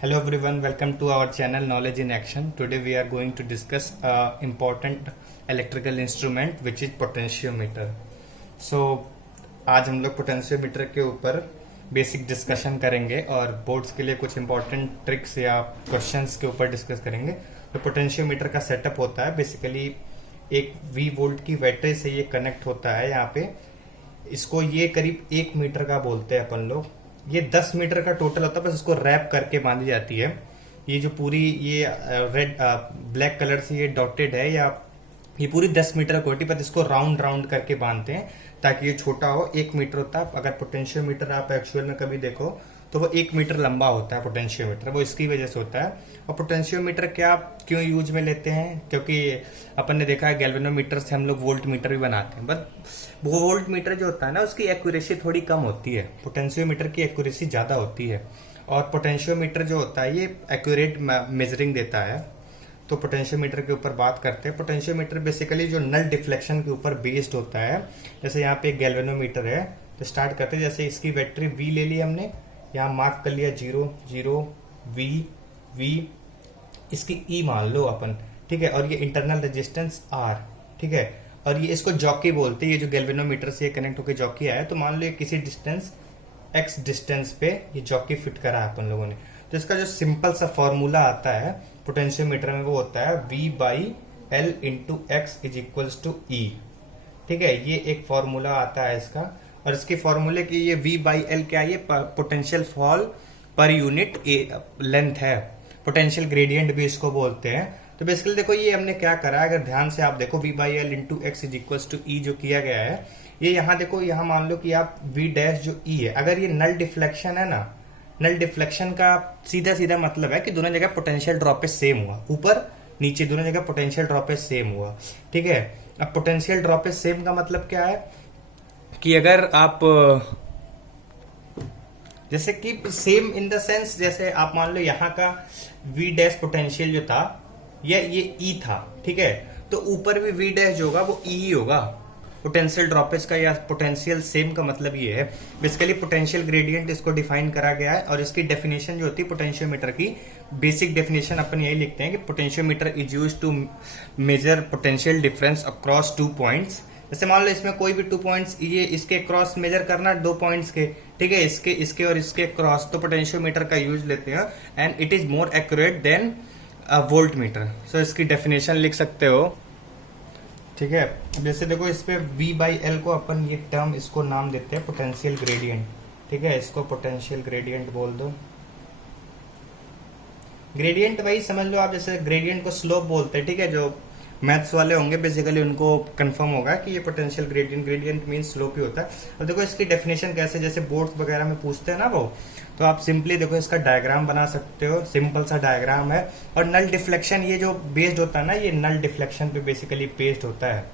Hello everyone, welcome to our channel Knowledge in Action. Today we are going to discuss a important electrical instrument which is potentiometer. So आज हम लोग potentiometer के ऊपर basic discussion करेंगे और boards के लिए कुछ इंपॉर्टेंट ट्रिक्स या क्वेश्चंस के ऊपर डिस्कस करेंगे। तो पोटेंशियोमीटर का सेटअप होता है बेसिकली एक V वोल्ट की बैटरी से ये कनेक्ट होता है। यहाँ पे इसको ये करीब 1 मीटर का बोलते हैं अपन लोग। ये 10 मीटर का टोटल होता है, बस इसको रैप करके बांधी जाती है। ये जो पूरी ये रेड ब्लैक कलर से ये डॉटेड है या ये पूरी 10 मीटर की होती है, बस इसको राउंड राउंड करके बांधते हैं ताकि ये छोटा हो। 1 मीटर होता है। अगर पोटेंशियोमीटर आप एक्चुअल में कभी देखो तो वो 1 मीटर लंबा होता है पोटेंशियोमीटर, वो इसकी वजह से होता है। और पोटेंशियोमीटर क्या क्यों यूज में लेते हैं, क्योंकि अपन ने देखा है गैल्वेनोमीटर से हम लोग वोल्ट मीटर भी बनाते हैं, बट वो वोल्ट मीटर जो होता है ना उसकी एक्यूरेसी थोड़ी कम होती है, पोटेंशियोमीटर की एक्यूरेसी ज्यादा होती है। और पोटेंशियोमीटर जो होता है ये एक्यूरेट मेजरिंग देता है। तो पोटेंशियोमीटर के ऊपर बात करते हैं। पोटेंशियोमीटर बेसिकली जो नल डिफ्लेक्शन के ऊपर बेस्ड होता है। जैसे यहाँ पे एक गैल्वेनोमीटर है, तो स्टार्ट करते हैं। जैसे इसकी बैटरी V ले ली हमने, यहाँ मार्क कर लिया 0 0 V, इसकी E मान लो अपन, ठीक है। और ये इंटरनल रेजिस्टेंस R, ठीक है। और ये इसको जॉकी बोलते हैं। ये जो गैल्वेनोमीटर से कनेक्ट होकर जॉकी आया, तो मान लो ये किसी डिस्टेंस X डिस्टेंस पे ये जॉकी फिट करा है अपन लोगों ने। तो इसका जो सिंपल सा फॉर्मूला आता है पोटेंशियोमीटर में वो होता है V/L into x is equals to E, ठीक है। ये एक फॉर्मूला आता है इसका। और इसके फॉर्मूले की ये V/L क्या है, ये potential fall per unit length है। पोटेंशियल ग्रेडियंट भी इसको बोलते हैं। तो बेसिकली देखो ये हमने क्या करा है, अगर ध्यान से आप देखो V/L into x is equals to E जो किया गया है, ये यहाँ देखो, यहाँ मान लो कि आप V डैश जो E है, अगर ये नल डिफ्लेक्शन है ना, नल डिफ्लेक्शन का सीधा सीधा मतलब है कि दोनों जगह पोटेंशियल ड्रॉपेज सेम हुआ, ऊपर नीचे दोनों जगह पोटेंशियल ड्रॉपेज सेम हुआ, ठीक है। अब पोटेंशियल ड्रॉपेज सेम का मतलब क्या है कि अगर आप जैसे कि सेम इन द सेंस, जैसे आप मान लो यहाँ का V डैश पोटेंशियल जो था ये E था, ठीक है। तो ऊपर भी V डैश जो होगा वो E ही होगा। पोटेंशियल ड्रॉपेज का या पोटेंशियल सेम का मतलब ये है। बेसिकली पोटेंशियल ग्रेडियंट इसको डिफाइन करा गया है। और इसकी डेफिनेशन जो होती है पोटेंशियोमीटर की, बेसिक डेफिनेशन अपन यही लिखते हैं कि potentiometer is used to measure potential difference across 2 points. जैसे मान लो इसमें कोई भी 2 पॉइंट्स, ये इसके क्रॉस मेजर करना 2 पॉइंट्स के, ठीक है, इसके और इसके क्रॉस, तो पोटेंशियोमीटर का यूज लेते हैं। And it is more accurate than voltmeter. So इसकी डेफिनेशन लिख सकते हो, ठीक है। जैसे देखो इस पे V/L को अपन ये टर्म इसको नाम देते हैं पोटेंशियल ग्रेडियंट, ठीक है। इसको पोटेंशियल ग्रेडियंट बोल दो। ग्रेडियंट वही समझ लो आप, जैसे ग्रेडियंट को स्लोप बोलते हैं, ठीक है। जो मैथ्स वाले होंगे बेसिकली उनको कंफर्म होगा कि ये पोटेंशियल ग्रेडियंट मींस स्लोप ही होता है। और देखो इसकी डेफिनेशन कैसे, जैसे बोर्ड्स वगैरह में पूछते हैं ना वो, तो आप सिंपली देखो इसका डायग्राम बना सकते हो। सिंपल सा डायग्राम है। और नल डिफ्लेक्शन ये जो बेस्ड होता है ना, ये नल डिफ्लेक्शन पे बेसिकली बेस्ड होता है,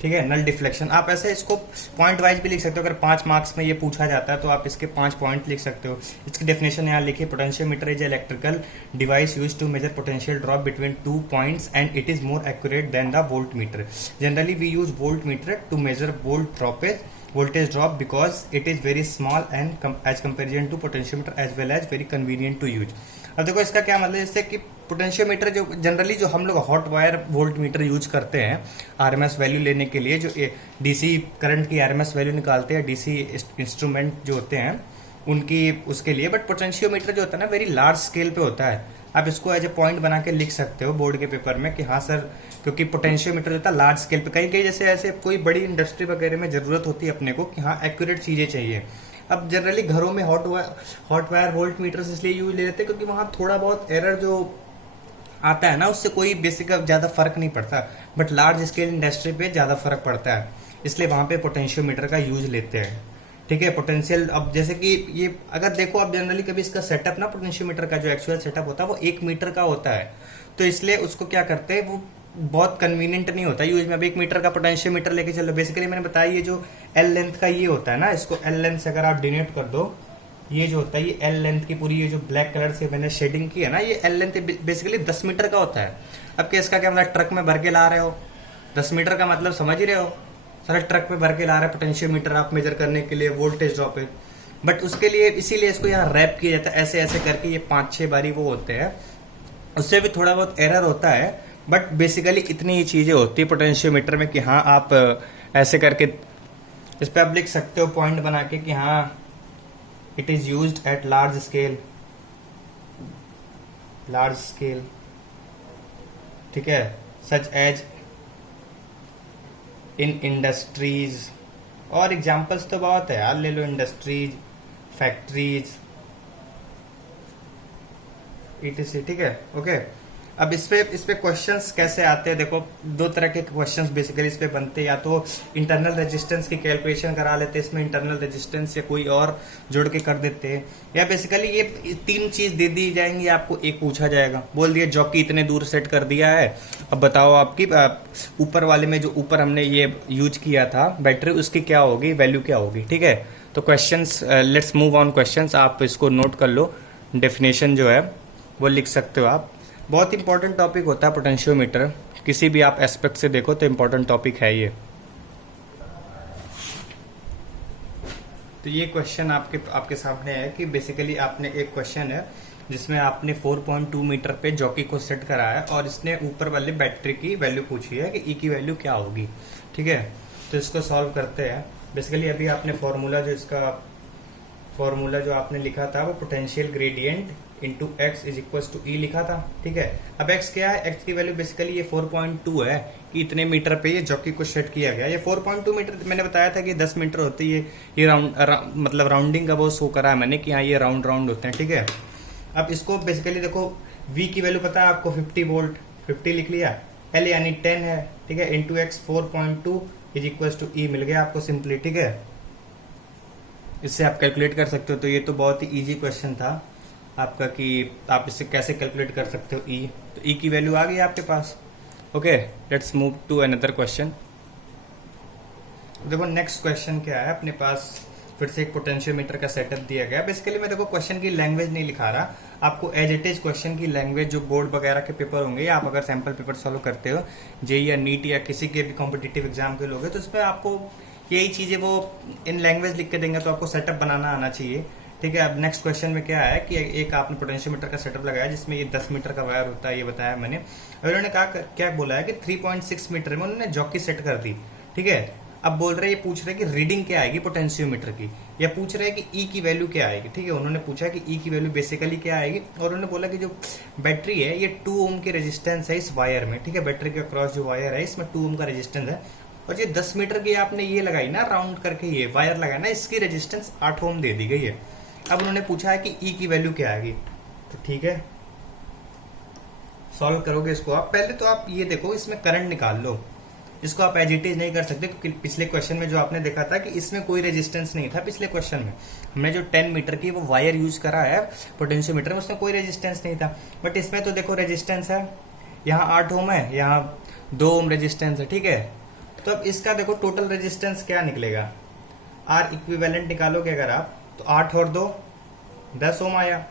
ठीक है। नल डिफ्लेक्शन आप ऐसे इसको पॉइंट वाइज भी लिख सकते हो। अगर 5 मार्क्स में ये पूछा जाता है तो आप इसके 5 पॉइंट लिख सकते हो। इसकी डेफिनेशन यहाँ लिखिए, potentiometer is electrical device used to measure potential drop between 2 points and it is more accurate than the volt meter. Generally we use volt meter to measure voltage drop because it is very small and as comparison to potentiometer as well as very convenient to use। अब देखो इसका क्या मतलब, जैसे कि potentiometer जो generally जो हम लोग hot wire volt meter use करते हैं आरएमएस वैल्यू लेने के लिए, जो डीसी करंट की आरएमएस वैल्यू निकालते हैं, डीसी इंस्ट्रूमेंट जो होते हैं उनकी उसके लिए। बट पोटेंशियोमीटर जो होता है ना वेरी लार्ज स्केल पे होता है। आप इसको एज ए पॉइंट बना के लिख सकते हो बोर्ड के पेपर में कि हाँ सर, क्योंकि पोटेंशियोमीटर जो होता है लार्ज स्केल पे, कहीं कहीं जैसे ऐसे कोई बड़ी इंडस्ट्री वगैरह में जरूरत होती है अपने को कि हाँ एक्यूरेट चीजें चाहिए। अब जनरली घरों में हॉट वायर वोल्ट मीटर इसलिए यूज ले लेते हैं क्योंकि वहां थोड़ा बहुत एरर जो आता है ना उससे कोई बेसिक ज्यादा फर्क नहीं पड़ता, बट लार्ज स्केल इंडस्ट्री पे ज्यादा फर्क पड़ता है, इसलिए वहां पे पोटेंशियोमीटर का यूज लेते हैं, ठीक है। पोटेंशियल अब जैसे कि ये अगर देखो आप जनरली कभी इसका सेटअप ना, पोटेंशियोमीटर का जो एक्चुअल सेटअप होता है वो 1 मीटर का होता है। तो इसलिए उसको क्या करते हैं, वो बहुत कन्वीनियंट नहीं होता यूज में। अब 1 मीटर का पोटेंशियोमीटर लेके चलो, बेसिकली मैंने बताया ये जो L लेंथ का ये होता है ना, इसको L लेंथ से अगर आप डिनोट कर दो, ये जो होता है ये L लेंथ की पूरी, ये जो ब्लैक कलर से मैंने शेडिंग की है ना, ये L लेंथ बेसिकली 10 मीटर का होता है। अब क्या इसका क्या मतलब, ट्रक में भर के ला रहे हो, 10 मीटर का मतलब समझ ही रहे हो, सारा ट्रक में भर के ला रहे हैं पोटेंशियोमीटर आप मेजर करने के लिए वोल्टेज ड्रॉप है। बट उसके लिए इसीलिए इसको यहाँ रैप किया जाता है, ऐसे ऐसे करके ये 5-6 बारी वो होते हैं, उससे भी थोड़ा बहुत एरर होता है। बट बेसिकली इतनी ही चीजें होती है पोटेंशियोमीटर में कि हाँ आप ऐसे करके इस पे आप लिख सकते हो पॉइंट बना के कि हाँ it is used at large scale, ठीक है, सच एज इन इंडस्ट्रीज। और एग्जांपल्स तो बहुत है यार, ले लो इंडस्ट्रीज, फैक्ट्रीज, ईटीसी, ठीक है, ओके। अब इस पे क्वेश्चंस कैसे आते हैं, देखो दो तरह के क्वेश्चंस बेसिकली इस पे बनते हैं, या तो इंटरनल रेजिस्टेंस की कैलकुलेशन करा लेते हैं इसमें, इंटरनल रेजिस्टेंस या कोई और जोड़ के कर देते हैं, या बेसिकली ये 3 चीज दे दी जाएंगी आपको, एक पूछा जाएगा, बोल दिया जॉकी इतने दूर सेट कर दिया है, अब बताओ आपकी ऊपर वाले में जो ऊपर हमने ये यूज किया था बैटरी, उसकी क्या होगी, वैल्यू क्या होगी, ठीक है। तो questions, let's move on questions, आप इसको नोट कर लो, डेफिनेशन जो है वो लिख सकते हो आप। बहुत इंपॉर्टेंट टॉपिक होता है पोटेंशियोमीटर, किसी भी आप एस्पेक्ट से देखो तो इंपॉर्टेंट टॉपिक है ये। तो ये क्वेश्चन आपके सामने है कि बेसिकली आपने एक क्वेश्चन है जिसमें आपने 4.2 मीटर पे जॉकी को सेट करा है और इसने ऊपर वाले बैटरी की वैल्यू पूछी है कि ई की वैल्यू क्या होगी, ठीक है। तो इसको सॉल्व करते हैं। बेसिकली अभी आपने फॉर्मूला जो आपने लिखा था वो potential gradient into x is equal to E लिखा था, ठीक है। अब एक्स क्या है, एक्स की वैल्यू बेसिकली ये 4.2 है कि इतने मीटर पे ये जॉकी को सेट किया गया। ये 4.2 मीटर मैंने बताया था कि 10 मीटर होती है, ये मतलब राउंडिंग का वो शो करा है मैंने कि हाँ ये राउंड होते हैं, ठीक है। अब इसको बेसिकली देखो, वी की वैल्यू पता है आपको 50 वोल्ट, 50 लिख लिया, एल यानी 10 है, ठीक है, into X 4.2 is equal to E मिल गया आपको सिंपली, ठीक है। इससे आप कैलकुलेट कर सकते हो। तो ये तो बहुत ही इजी क्वेश्चन था आपका कि आप इससे कैसे कैलकुलेट कर सकते हो ई। तो ई की वैल्यू आ गई आपके पास, okay. Let's move to another question. देखो नेक्स्ट क्वेश्चन क्या है अपने पास, फिर से एक पोटेंशियोमीटर का सेटअप दिया गया। बेसिकली मैं देखो क्वेश्चन की लैंग्वेज नहीं लिखा रहा आपको, एज इट इज क्वेश्चन की लैंग्वेज जो बोर्ड वगैरह के पेपर होंगे, या आप अगर सैंपल पेपर सॉल्व करते हो जेई या नीट या किसी के भी कॉम्पिटिटिव एग्जाम के लोग, तो उसमें आपको यही चीजें वो इन लैंग्वेज लिख के देंगे, तो आपको सेटअप बनाना आना चाहिए, ठीक है। अब नेक्स्ट क्वेश्चन में क्या है कि एक आपने पोटेंशियोमीटर का सेटअप लगाया जिसमें ये 10 मीटर का वायर होता है, ये बताया मैंने। और उन्होंने कहा क्या बोला है कि 3.6 मीटर में उन्होंने जॉकी सेट कर दी, ठीक है। अब बोल रहे, ये पूछ रहे कि रीडिंग क्या आएगी पोटेंशियोमीटर की, या पूछ रहे कि ई की वैल्यू क्या आएगी, ठीक है। उन्होंने पूछा कि ई की वैल्यू बेसिकली क्या आएगी, और उन्होंने बोला कि जो बैटरी है ये 2 ओम की रेजिस्टेंस है इस वायर में, ठीक है। बैटरी के अक्रॉस जो वायर है इसमें 2 ओम का रेजिस्टेंस है, और ये 10 मीटर की आपने ये लगाई ना राउंड करके, ये वायर लगाया ना, इसकी रेजिस्टेंस 8 ओम दे दी गई है। अब उन्होंने पूछा है कि ई की वैल्यू क्या आएगी, तो ठीक है सॉल्व करोगे इसको आप। पहले तो आप ये देखो इसमें करंट निकाल लो, इसको आप एज इट इज नहीं कर सकते क्योंकि पिछले क्वेश्चन में जो आपने देखा था कि इसमें कोई रेजिस्टेंस नहीं था। पिछले क्वेश्चन में हमने जो 10 मीटर की वो वायर यूज करा है पोटेंशियोमीटर में, उसमें कोई रेजिस्टेंस नहीं था। बट इसमें तो देखो रेजिस्टेंस है, यहाँ 8 ओम है, यहाँ 2 ओम रेजिस्टेंस है, ठीक है। तो अब इसका देखो टोटल रेजिस्टेंस क्या निकलेगा, आर इक्विवेलेंट निकालोगे अगर आप, तो 8 और 2 10 ओम आया,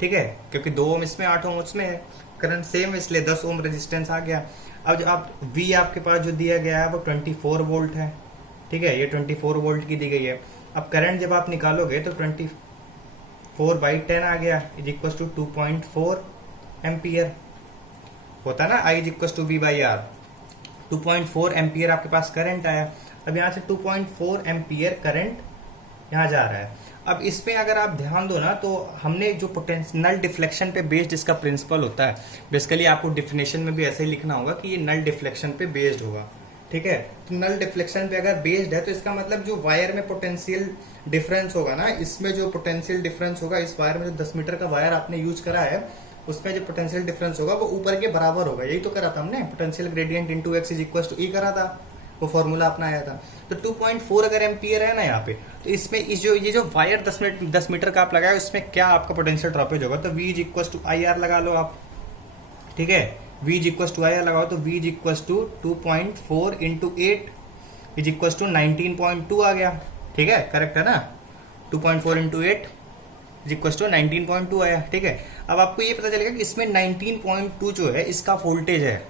ठीक है, क्योंकि 2 ओम इसमें 8 ओम उसमें है, करंट सेम इसलिए 10 ओम रेजिस्टेंस आ गया। अब जो आप V आपके पास जो दिया गया है वो 24 वोल्ट है, ठीक है, ये 24 वोल्ट की दी गई है। अब करंट जब आप निकालोगे तो 24/10 आ गया इज इक्वल टू 2.4 एम्पियर होता ना, I is equal to V/R, 2.4 ampere आपके पास करंट आया। अब यहाँ से 2.4 एम्पियर करंट यहाँ जा रहा है। अब इसमें अगर आप ध्यान दो ना, तो हमने जो नल डिफ्लेक्शन पे बेस्ड इसका प्रिंसिपल होता है, बेसिकली आपको डिफिनेशन में भी ऐसे ही लिखना होगा कि ये नल डिफ्लेक्शन पे बेस्ड होगा, ठीक है। तो नल डिफ्लेक्शन पे अगर बेस्ड है तो इसका मतलब जो वायर में पोटेंशियल डिफरेंस होगा ना, इसमें जो पोटेंशियल डिफरेंस होगा, इस वायर में जो 10 मीटर का वायर आपने यूज करा है उसमें जो पोटेंशियल डिफरेंस होगा वो ऊपर के बराबर होगा। यही तो करा था हमने, potential gradient into X is equal to E करा था, वो फॉर्मूला अपना आया था। तो 2.4 अगर एम्पियर है ना यहाँ पे, तो इसमें ये जो वायर 10 मीटर का आप लगाए उसमें क्या आपका पोटेंशियल ड्रॉपेज होगा, तो V is equal to IR लगा लो आप, ठीक है। V is equal to IR लगाओ तो V is equal to 2.4 into 8 is equal to 19.2 आ गया, ठीक है, करेक्ट है ना। 2.4 इंटू 8 इज इक्वल टू 19.2 आया, ठीक है। अब आपको ये पता चलेगा कि इसमें 19.2 जो है इसका वोल्टेज है।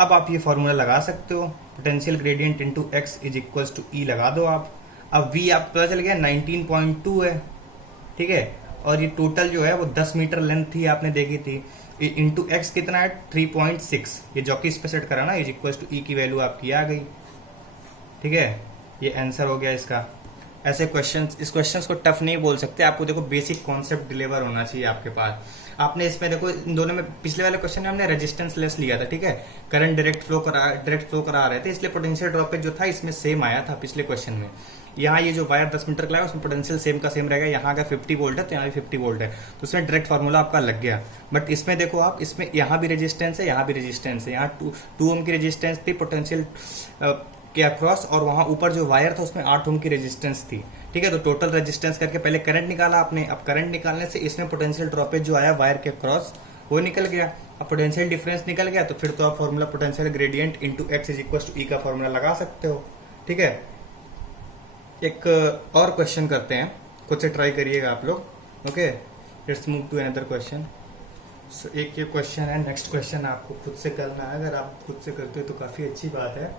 अब आप ये फॉर्मूला लगा सकते हो, potential gradient into X is equal to E लगा दो आप। अब वी आपको पता चल गया 19.2 है, ठीक है, और ये टोटल जो है वो 10 मीटर लेंथ थी, आपने देखी थी, इंटू एक्स कितना है 3.6, ये जॉकी इस पे सेट करा ना, इज इक्वल टू ई की वैल्यू आपकी आ गई, ठीक है, ये आंसर हो गया इसका। ऐसे क्वेश्चंस, इस क्वेश्चंस को टफ नहीं बोल सकते, आपको देखो बेसिक कॉन्सेप्ट डिलीवर होना चाहिए आपके पास। आपने इसमें देखो इन दोनों में, पिछले वाले क्वेश्चन में हमने रेजिस्टेंस लेस लिया था, ठीक है, करंट डायरेक्ट फ्लो करा रहे थे, इसलिए पोटेंशियल ड्रॉपेज जो था इसमें सेम आया था पिछले क्वेश्चन में। यहाँ ये जो वायर 10 मीटर का है उसमें पोटेंशियल सेम का सेम रहेगा, यहाँ का 50 वोल्ट है तो यहाँ भी 50 वोल्ट है, तो उसमें डायरेक्ट फार्मूला आपका लग गया। बट इसमें देखो आप, इसमें यहाँ भी रेजिस्टेंस है, यहाँ भी रेजिस्टेंस है, यहाँ 2 ओम की रेजिस्टेंस थी पोटेंशियल के अक्रॉस, और वहां ऊपर जो वायर था उसमें 8 ओम की रेजिस्टेंस थी, ठीक है। तो टोटल रेजिस्टेंस करके पहले करंट निकाला आपने, अब करंट निकालने से इसमें पोटेंशियल ड्रॉपेज जो आया वायर के क्रॉस वो निकल गया, अब पोटेंशियल डिफरेंस निकल गया, तो फिर तो आप formula potential gradient into x is equal to E का फॉर्मूला लगा सकते हो, ठीक है। एक और क्वेश्चन करते हैं, खुद से ट्राई करिएगा आप लोग, okay. Let's move to another question. So एक ये क्वेश्चन है, नेक्स्ट क्वेश्चन आपको खुद से करना है, अगर आप खुद से करते हो तो काफी अच्छी बात है।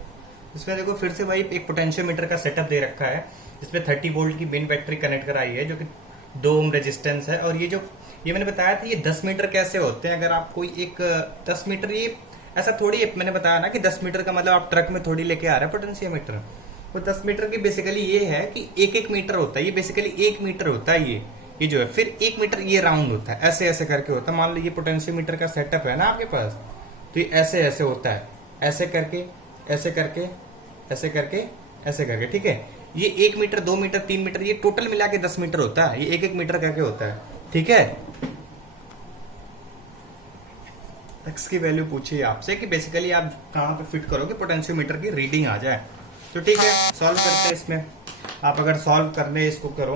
इसमें देखो फिर से वही एक पोटेंशियोमीटर का सेटअप दे रखा है, इसमें 30 वोल्ट की मेन बैटरी कनेक्ट कराई है जो कि 2 ओम रेजिस्टेंस है, और ये मैंने बताया था ये 10 मीटर कैसे होते हैं। अगर आप कोई एक 10 मीटर, ये ऐसा थोड़ी, मैंने बताया ना कि 10 मीटर का मतलब आप ट्रक में थोड़ी लेके आ रहे हैं पोटेंशियोमीटर, वो 10 मीटर की बेसिकली ये है कि 1-1 मीटर होता है, ये बेसिकली 1 मीटर होता है, ये जो है, फिर 1 मीटर ये राउंड होता है, ऐसे ऐसे करके होता है। मान लो ये पोटेंशियोमीटर का सेटअप है ना आपके पास, तो ये ऐसे ऐसे होता है, ऐसे करके, ऐसे करके, ऐसे करके, ऐसे करके, ठीक है। ये 1 मीटर, 2 मीटर, 3 मीटर, ये टोटल मिला के 10 मीटर होता है, ये 1-1 मीटर करके होता है, ठीक है। एक्स की वैल्यू पूछिए आपसे कि बेसिकली आप कहां पे फिट करोगे पोटेंशियोमीटर की रीडिंग आ जाए, तो ठीक है सॉल्व करते हैं इसमें। आप अगर सॉल्व करने इसको करो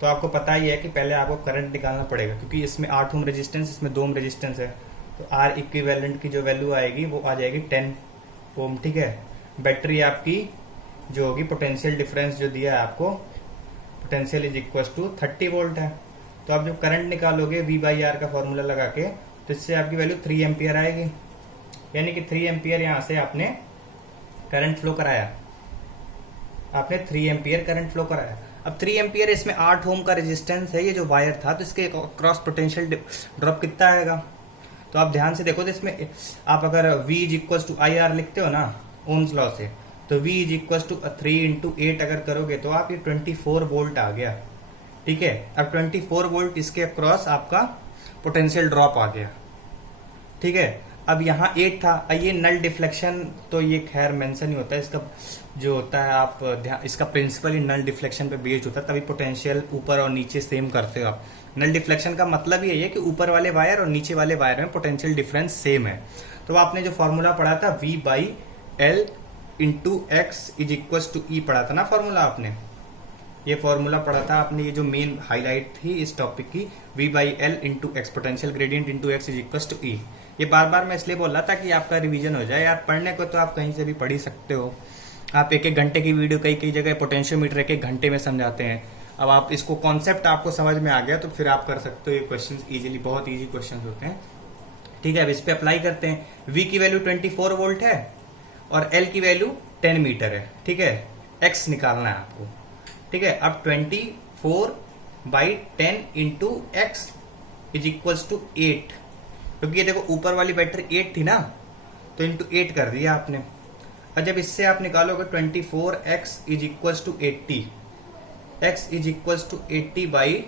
तो आपको पता ही है कि पहले आपको करंट निकालना पड़ेगा, क्योंकि इसमें 8 ओम रेजिस्टेंस, इसमें 2 ओम रेजिस्टेंस है, तो आर इक्विवेलेंट की जो वैल्यू आएगी वो आ जाएगी 10 ओम, ठीक है। बैटरी आपकी जो होगी, पोटेंशियल डिफरेंस जो दिया है आपको, potential is equal to 30 volt है, तो आप जब करंट निकालोगे V बाई आर का फॉर्मूला लगा के, तो इससे आपकी वैल्यू 3 एम्पियर आएगी, यानी कि 3 एम्पियर यहां से आपने करंट फ्लो कराया, आपने 3 एम्पियर करंट फ्लो कराया। अब 3 एम्पियर, इसमें 8 ओम का रेजिस्टेंस है, ये जो वायर था, तो इसके क्रॉस पोटेंशियल ड्रॉप कितना आएगा, तो आप ध्यान से देखो, तो इसमें आप अगर V is equal to I R लिखते हो ना ओम्स लॉ से, तो V is equal to 3 into 8 अगर करोगे तो आप ये 24 वोल्ट आ गया, ठीक है। अब 24 वोल्ट इसके अक्रॉस आपका पोटेंशियल ड्रॉप आ गया, ठीक है। अब यहाँ 8 था, ये नल डिफ्लेक्शन, तो ये खैर मेंशन नहीं होता है, इसका जो होता है आप ध्यान, इसका प्रिंसिपल ही नल डिफ्लेक्शन पे बेस्ड होता है, तभी पोटेंशियल ऊपर और नीचे सेम करते हो आप। नल डिफ्लेक्शन का मतलब ये है कि ऊपर वाले वायर और नीचे वाले वायर में पोटेंशियल डिफरेंस सेम है। तो आपने जो फॉर्मूला पढ़ा था V by L into x is equal to E पढ़ा था ना फॉर्मूला आपने, ये फॉर्मूला पढ़ा था आपने, ये जो मेन हाईलाइट थी इस टॉपिक की, V by L into X potential gradient into x is equal to E. ये बार बार मैं इसलिए बोल रहा था कि आपका रिवीजन हो जाए यार, पढ़ने को तो आप कहीं से भी पढ़ ही सकते हो, आप 1-1 घंटे की वीडियो कई जगह पोटेंशियोमीटर 1-1 घंटे में समझाते हैं। अब आप इसको कॉन्सेप्ट आपको समझ में आ गया तो फिर आप कर सकते हो ये क्वेश्चंस इजीली, बहुत इजी क्वेश्चंस होते हैं, ठीक है। अब इस पे अप्लाई करते हैं। V की वैल्यू 24 वोल्ट है और L की वैल्यू 10 मीटर है, ठीक है। X निकालना है आपको, ठीक है। अब 24 by 10 into x is equal to 8, क्योंकि ये देखो ऊपर वाली बैटरी 8 थी ना, तो इंटू 8 कर दिया आपने। और जब इससे आप निकालोगे 24x is equal to 80, x is equal to 80 by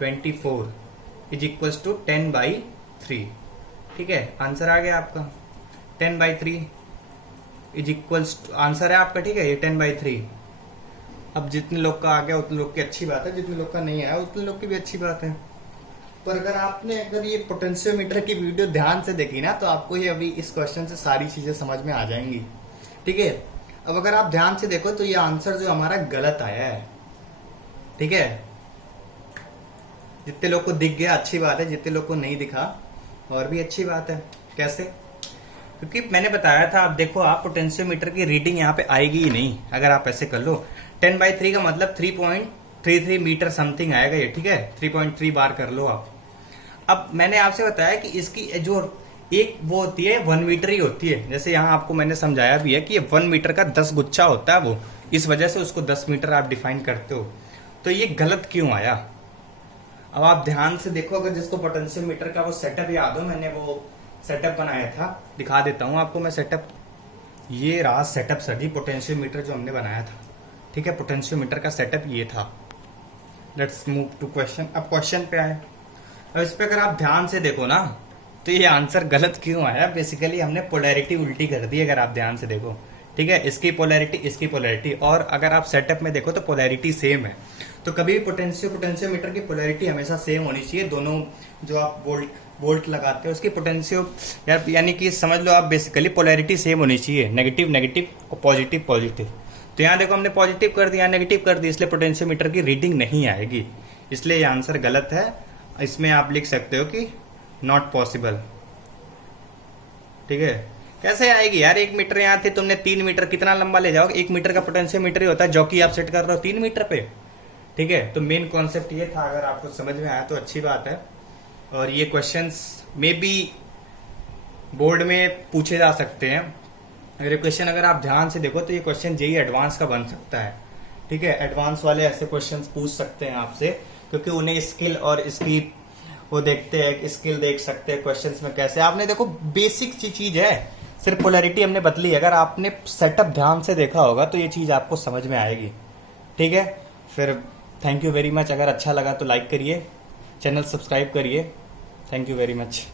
24 is equal to 10 by 3, ठीक है। आंसर आ गया आपका 10 by 3 is equal to, answer है आपका, ठीक है, ये 10 बाई 3। अब जितने लोग का आ गया उतने लोग की अच्छी बात है, जितने लोग का नहीं आया उतने लोग की भी अच्छी बात है। पर अगर ये पोटेंशियोमीटर की वीडियो ध्यान से देखी ना, तो आपको ये अभी इस क्वेश्चन से सारी चीजें समझ में आ जाएंगी, ठीक है। अब अगर आप ध्यान से देखो तो ये आंसर जो हमारा गलत आया है, ठीक है। जितने लोग को दिख गया अच्छी बात है, जितने लोग को नहीं दिखा और भी अच्छी बात है। कैसे? क्योंकि मैंने बताया था, आप देखो, आप पोटेंशियोमीटर की रीडिंग यहाँ पे आएगी ही नहीं अगर आप ऐसे कर लो। 10 बाई 3 का मतलब 3.33 मीटर समथिंग आएगा ये, ठीक है। 3.3 बार कर लो आप। अब मैंने आपसे बताया कि इसकी जो एक वो होती है 1 मीटर ही होती है, जैसे यहाँ आपको मैंने समझाया भी है कि ये 1 मीटर का 10 गुच्छा होता है वो, इस वजह से उसको 10 मीटर आप डिफाइन करते हो। तो ये गलत क्यों आया? अब आप ध्यान से देखो, अगर जिसको पोटेंशियोमीटर का वो सेटअप याद हो, मैंने वो सेटअप बनाया था, दिखा देता हूँ आपको मैं सेटअप। ये रहा सेटअप सर जी, पोटेंशियोमीटर जो हमने बनाया था। ठीक है, पोटेंशियोमीटर का सेटअप ये था। Let's move to question. अब क्वेश्चन पे आए, अब इस पे अगर आप ध्यान से देखो ना, तो ये आंसर गलत क्यों आया? बेसिकली हमने पोलैरिटी उल्टी कर दी, अगर आप ध्यान से देखो। ठीक है, इसकी पोलैरिटी, इसकी पोलैरिटी, और अगर आप सेटअप में देखो तो पोलैरिटी सेम है। तो कभी भी पोटेंशियोमीटर की पोलैरिटी हमेशा सेम होनी चाहिए। दोनों जो आप वोल्ट लगाते हो उसकी पोटेंशियो यानी कि समझ लो आप, बेसिकली पोलैरिटी सेम होनी चाहिए, नेगेटिव नेगेटिव और पॉजिटिव पॉजिटिव। तो यहाँ देखो हमने पॉजिटिव कर दिया, नेगेटिव कर दिया, इसलिए पोटेंशियोमीटर की रीडिंग नहीं आएगी, इसलिए ये आंसर गलत है। इसमें आप लिख सकते हो कि नॉट पॉसिबल। ठीक है, कैसे आएगी यार? 1 मीटर यहाँ थे, तुमने 3 मीटर, कितना लंबा ले जाओगे? 1 मीटर का पोटेंशियोमीटर ही होता है, जो कि आप सेट कर रहे हो 3 मीटर पे। ठीक है, तो मेन कॉन्सेप्ट ये था, अगर आपको समझ में आया तो अच्छी बात है। और ये क्वेश्चंस मे बी बोर्ड में पूछे जा सकते हैं। अगर ये क्वेश्चन अगर आप ध्यान से देखो तो ये क्वेश्चन जेईई एडवांस का बन सकता है। ठीक है, एडवांस वाले ऐसे क्वेश्चंस पूछ सकते हैं आपसे, क्योंकि उन्हें स्किल और इसकी वो देखते हैं, स्किल देख सकते हैं क्वेश्चंस में कैसे। आपने देखो बेसिक चीज है, सिर्फ पोलैरिटी हमने बदली। अगर आपने सेटअप ध्यान से देखा होगा तो ये चीज आपको समझ में आएगी। ठीक है, फिर थैंक यू वेरी मच। अगर अच्छा लगा तो लाइक करिए, चैनल सब्सक्राइब करिए। Thank you very much.